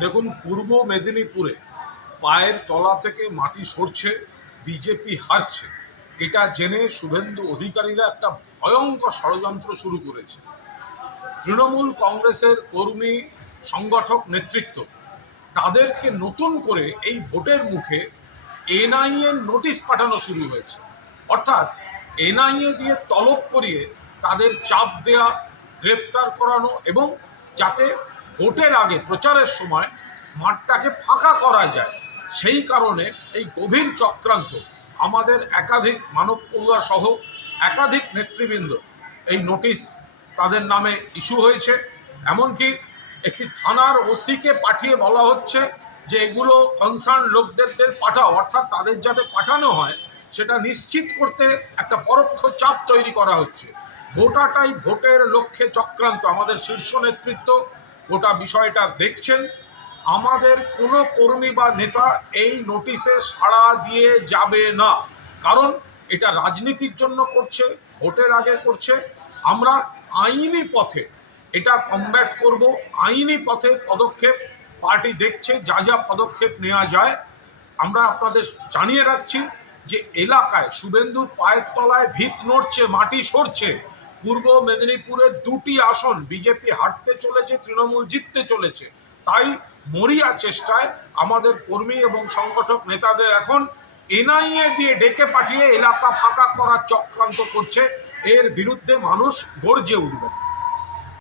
দেখুন, পূর্ব মেদিনীপুরে পায়ের তলা থেকে মাটি সরছে, বিজেপি হারছে। এটা জেনে শুভেন্দু অধিকারীরা একটা ভয়ঙ্কর ষড়যন্ত্র শুরু করেছে। তৃণমূল কংগ্রেসের কর্মী, সংগঠক নেতৃত্ব, তাদেরকে নতুন করে এই ভোটের মুখে এনআইএ নোটিশ পাঠানো শুরু হয়েছে। অর্থাৎ এনআইএ দিয়ে তলব করিয়ে তাদের চাপ দেয়া, গ্রেফতার করানো এবং যাতে ভোটের আগে প্রচারের সময় মাঠটাকে ফাঁকা করা যায়। সেই কারণে এই গভীর চক্রান্ত আমাদের একাধিক মানব সহ একাধিক নেতৃবৃন্দ এই নোটিশ তাদের নামে ইস্যু হয়েছে। এমনকি একটি থানার ওসিকে পাঠিয়ে বলা হচ্ছে যে এগুলো কনসার্ন লোকদের পাঠাও, অর্থাৎ তাদের যাতে পাঠানো হয়, সেটা নিশ্চিত করতে একটা পরোক্ষ চাপ তৈরি করা হচ্ছে। গোটাটাই ভোটের লক্ষ্যে চক্রান্ত, আমাদের শীর্ষ নেতৃত্ব গোটা বিষয়টা দেখছেন। আমাদের কোনো কর্মী বা নেতা এই নোটিশে সাড়া দিয়ে যাবে না। কারণ এটা রাজনীতির জন্য করছে, ভোটের আগে করছে। আমরা আইনি পথে এটা কমব্যাট করব, আইনি পথে পদক্ষেপ, পার্টি দেখছে, যা যা পদক্ষেপ নেওয়া যায়। আমরা আপনাদের জানিয়ে রাখছি যে এলাকায় শুভেন্দুর পায়ের তলায় ভিত নড়ছে, মাটি সরছে। পূর্ব মেদিনীপুরের দুটি আসন বিজেপি হাঁটতে চলেছে, তৃণমূল জিততে চলেছে। তাই মরিয়া চেষ্টায় আমাদের কর্মী এবং সংগঠক নেতাদের এখন এনআইএ দিয়ে ডেকে পাঠিয়ে এলাকা ফাঁকা করার চক্রান্ত করছে। এর বিরুদ্ধে মানুষ গর্জে উঠবে।